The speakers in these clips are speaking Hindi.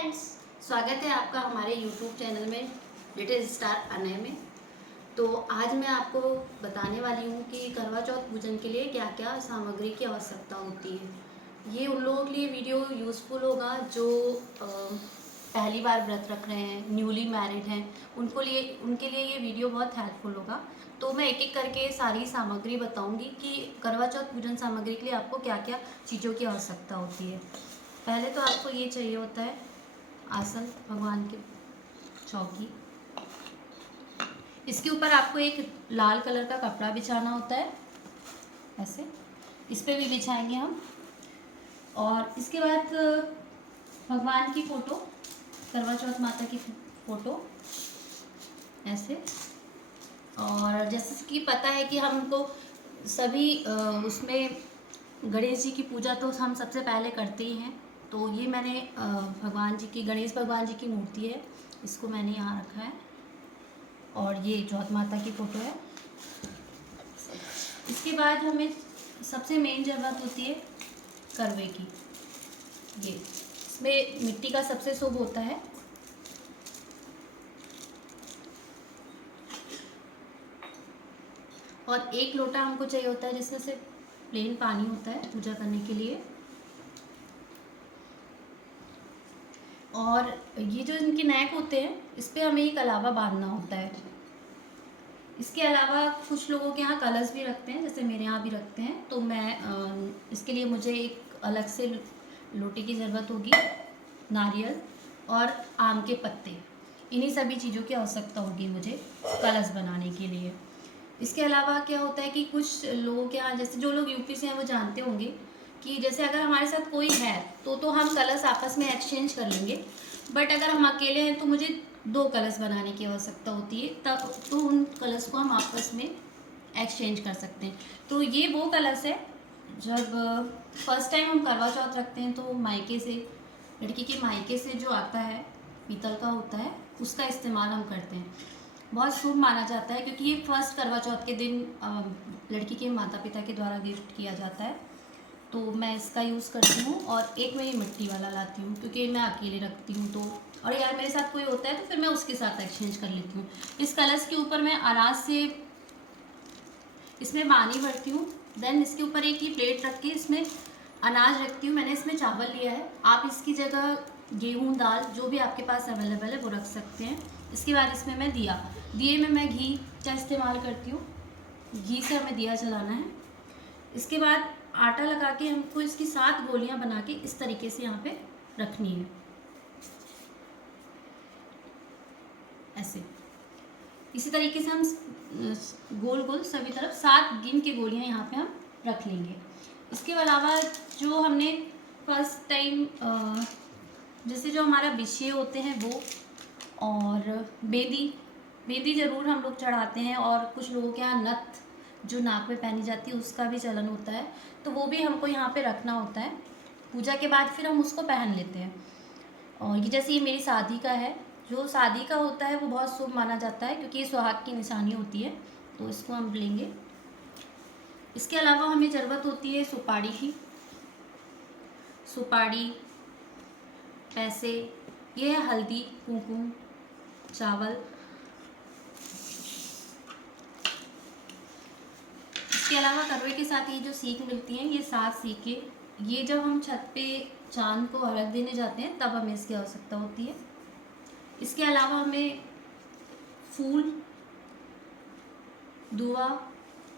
फ्रेंड्स, स्वागत है आपका हमारे YouTube चैनल में लिटिल स्टार अनय में। तो आज मैं आपको बताने वाली हूँ कि करवा चौथ पूजन के लिए क्या क्या सामग्री की आवश्यकता होती है। ये उन लोगों के लिए वीडियो यूज़फुल होगा जो पहली बार व्रत रख रहे हैं, न्यूली मैरिड हैं, उनके लिए ये वीडियो बहुत हेल्पफुल होगा। तो मैं एक एक करके सारी सामग्री बताऊंगी कि करवा चौथ पूजन सामग्री के लिए आपको क्या क्या चीज़ों की आवश्यकता होती है। पहले तो आपको ये चाहिए होता है आसन, भगवान के चौकी। इसके ऊपर आपको एक लाल कलर का कपड़ा बिछाना होता है, ऐसे इस पे भी बिछाएंगे हम। और इसके बाद भगवान की फ़ोटो, करवा चौथ माता की फ़ोटो ऐसे। और जैसे कि पता है कि हमको सभी उसमें गणेश जी की पूजा तो हम सबसे पहले करते ही हैं। तो ये मैंने भगवान जी की, गणेश भगवान जी की मूर्ति है, इसको मैंने यहाँ रखा है। और ये चौथ माता की फ़ोटो है। इसके बाद हमें सबसे मेन ज़रूरत होती है करवे की। ये इसमें मिट्टी का सबसे शुभ होता है। और एक लोटा हमको चाहिए होता है जिसमें से प्लेन पानी होता है पूजा करने के लिए। और ये जो इनके नेक होते हैं, इस पर हमें एक अलावा बांधना होता है। इसके अलावा कुछ लोगों के यहाँ कलश भी रखते हैं, जैसे मेरे यहाँ भी रखते हैं। तो मैं इसके लिए मुझे एक अलग से लोटे की ज़रूरत होगी, नारियल और आम के पत्ते, इन्हीं सभी चीज़ों की आवश्यकता होगी मुझे कलश बनाने के लिए। इसके अलावा क्या होता है कि कुछ लोगों के यहाँ, जैसे जो लोग यूपी से हैं वो जानते होंगे कि जैसे अगर हमारे साथ कोई है तो हम कलश आपस में एक्सचेंज कर लेंगे। बट अगर हम अकेले हैं तो मुझे 2 कलश बनाने की आवश्यकता होती है, तब तो उन कलश को हम आपस में एक्सचेंज कर सकते हैं। तो ये वो कलश है, जब फर्स्ट टाइम हम करवा चौथ रखते हैं तो मायके से, लड़की के मायके से जो आता है, पीतल का होता है, उसका इस्तेमाल हम करते हैं। बहुत शुभ माना जाता है क्योंकि ये फर्स्ट करवा चौथ के दिन लड़की के माता पिता के द्वारा गिफ्ट किया जाता है। तो मैं इसका यूज़ करती हूँ। और एक मैं ये मिट्टी वाला लाती हूँ क्योंकि मैं अकेले रखती हूँ, तो और यार मेरे साथ कोई होता है तो फिर मैं उसके साथ एक्सचेंज कर लेती हूँ। इस कलश के ऊपर मैं अनाज से इसमें पानी भरती हूँ। देन इसके ऊपर एक ही प्लेट रख के इसमें अनाज रखती हूँ। मैंने इसमें चावल लिया है, आप इसकी जगह गेहूँ, दाल, जो भी आपके पास अवेलेबल है वो रख सकते हैं। इसके बाद इसमें मैं दिए में मैं घी का इस्तेमाल करती हूँ, घी से हमें दिया जलाना है। इसके बाद आटा लगा के हमको इसकी 7 गोलियां बना के इस तरीके से यहाँ पे रखनी है, ऐसे। इसी तरीके से हम गोल गोल सभी तरफ 7 गिन के गोलियां यहाँ पे हम रख लेंगे। इसके अलावा जो हमने फर्स्ट टाइम जैसे जो हमारा बिछे होते हैं वो, और बेदी ज़रूर हम लोग चढ़ाते हैं। और कुछ लोगों के यहाँ नथ जो नाक में पहनी जाती है उसका भी चलन होता है, तो वो भी हमको यहाँ पे रखना होता है। पूजा के बाद फिर हम उसको पहन लेते हैं। और ये जैसे ये मेरी शादी का है, जो शादी का होता है वो बहुत शुभ माना जाता है क्योंकि ये सुहाग की निशानी होती है, तो इसको हम लेंगे। इसके अलावा हमें ज़रूरत होती है सुपारी की, सुपारी, पैसे, ये है हल्दी, कुमकुम, चावल। इसके अलावा करवे के साथ ये जो सीख मिलती हैं, ये 7 सीखें, ये जब हम छत पे चांद को अर्घ देने जाते हैं तब हमें इसकी आवश्यकता होती है। इसके अलावा हमें फूल, दुआ,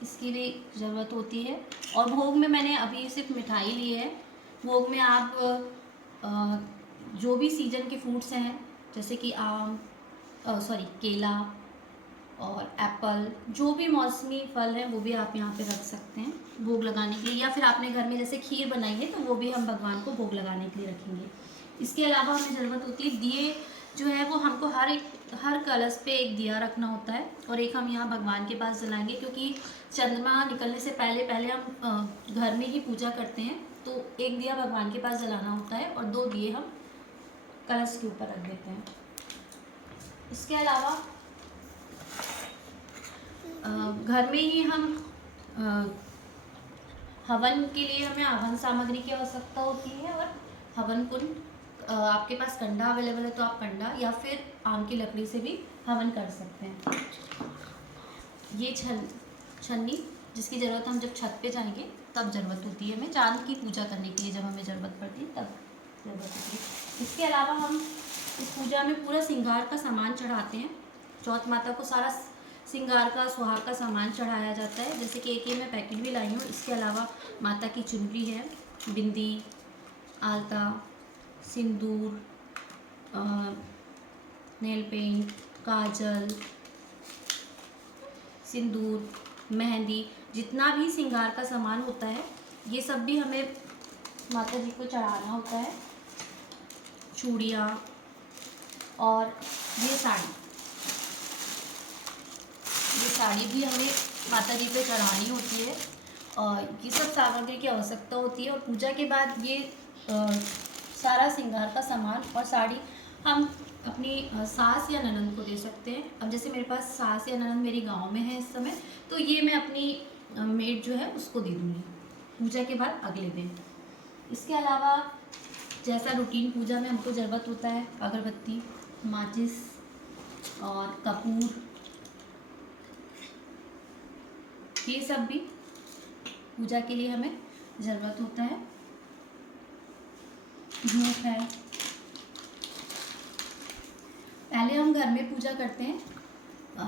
इसकी भी ज़रूरत होती है। और भोग में मैंने अभी सिर्फ मिठाई ली है। भोग में आप जो भी सीजन के फ्रूट्स हैं, जैसे कि आम, केला और एप्पल, जो भी मौसमी फल हैं वो भी आप यहाँ पे रख सकते हैं भोग लगाने के लिए। या फिर आपने घर में जैसे खीर बनाई है तो वो भी हम भगवान को भोग लगाने के लिए रखेंगे। इसके अलावा हमें ज़रूरत होती है दिए, जो है वो हमको हर कलश पे एक दिया रखना होता है। और एक हम यहाँ भगवान के पास जलाएंगे क्योंकि चंद्रमा निकलने से पहले पहले हम घर में ही पूजा करते हैं, तो एक दिया भगवान के पास जलाना होता है और 2 दिए हम कलश के ऊपर रख देते हैं। इसके अलावा घर में ही हम हवन के लिए हमें हवन सामग्री की आवश्यकता होती है और हवन कुंड आपके पास कंडा अवेलेबल है तो आप कंडा या फिर आम की लकड़ी से भी हवन कर सकते हैं। ये छन्नी जिसकी ज़रूरत हम जब छत पे जाएंगे तब ज़रूरत होती है, हमें चांद की पूजा करने के लिए जब हमें ज़रूरत पड़ती है तब ज़रूरत होती है। इसके अलावा हम इस पूजा में पूरा श्रृंगार का सामान चढ़ाते हैं। चौथ माता को सारा श्रृंगार का सुहाग का सामान चढ़ाया जाता है। जैसे कि एक ये मैं पैकेट भी लाई हूँ। इसके अलावा माता की चुनरी है, बिंदी, आलता, सिंदूर, नेल पेंट, काजल, सिंदूर, मेहंदी, जितना भी श्रृंगार का सामान होता है ये सब भी हमें माता जी को चढ़ाना होता है। चूड़ियाँ और ये साड़ी भी हमें माता जी पे चढ़ानी होती है। और ये सब सामग्री की आवश्यकता होती है। और पूजा के बाद ये सारा श्रृंगार का सामान और साड़ी हम अपनी सास या ननंद को दे सकते हैं। अब जैसे मेरे पास सास या ननंद मेरी गांव में है इस समय, तो ये मैं अपनी मेड जो है उसको दे दूँगी पूजा के बाद अगले दिन। इसके अलावा जैसा रूटीन पूजा में हमको ज़रूरत होता है, अगरबत्ती, माचिस और कपूर, ये सब भी पूजा के लिए हमें ज़रूरत होता है। धूप है। पहले हम घर में पूजा करते हैं,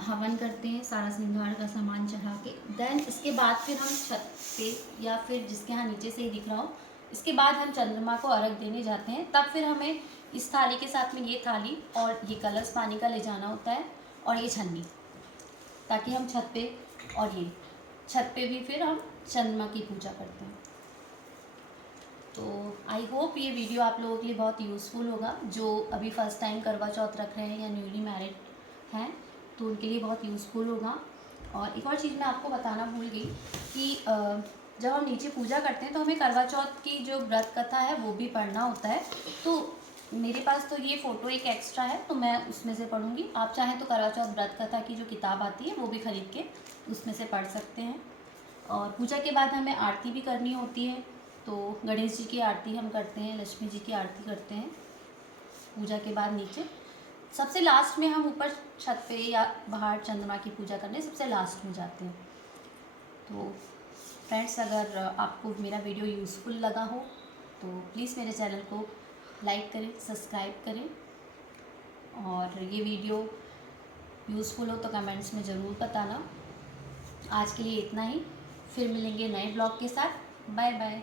हवन करते हैं सारा श्रृंगार का सामान चढ़ा के। देन इसके बाद फिर हम छत पे या फिर जिसके यहाँ नीचे से ही दिख रहा हो, इसके बाद हम चंद्रमा को अर्घ देने जाते हैं। तब फिर हमें इस थाली के साथ में ये थाली और ये कलश पानी का ले जाना होता है और ये छन्नी, ताकि हम छत पे और ये छत पे भी फिर हम चंद्रमा की पूजा करते हैं। तो आई होप ये वीडियो आप लोगों के लिए बहुत यूज़फुल होगा। जो अभी फर्स्ट टाइम करवा चौथ रख रहे हैं या न्यूली मैरिड हैं तो उनके लिए बहुत यूज़फुल होगा। और एक और चीज़ मैं आपको बताना भूल गई कि जब हम नीचे पूजा करते हैं तो हमें करवा चौथ की जो व्रत कथा है वो भी पढ़ना होता है। तो मेरे पास तो ये फ़ोटो एक एक्स्ट्रा है तो मैं उसमें से पढ़ूँगी। आप चाहें तो करवा चौथ व्रत कथा की जो किताब आती है वो भी ख़रीद के उसमें से पढ़ सकते हैं। और पूजा के बाद हमें आरती भी करनी होती है। तो गणेश जी की आरती हम करते हैं, लक्ष्मी जी की आरती करते हैं पूजा के बाद। नीचे सबसे लास्ट में हम ऊपर छत पे या बाहर चंद्रमा की पूजा करने सबसे लास्ट में जाते हैं। तो फ्रेंड्स, अगर आपको मेरा वीडियो यूज़फुल लगा हो तो प्लीज़ मेरे चैनल को लाइक करें, सब्सक्राइब करें। और ये वीडियो यूज़फुल हो तो कमेंट्स में ज़रूर बताना। आज के लिए इतना ही, फिर मिलेंगे नए ब्लॉग के साथ। Bye bye.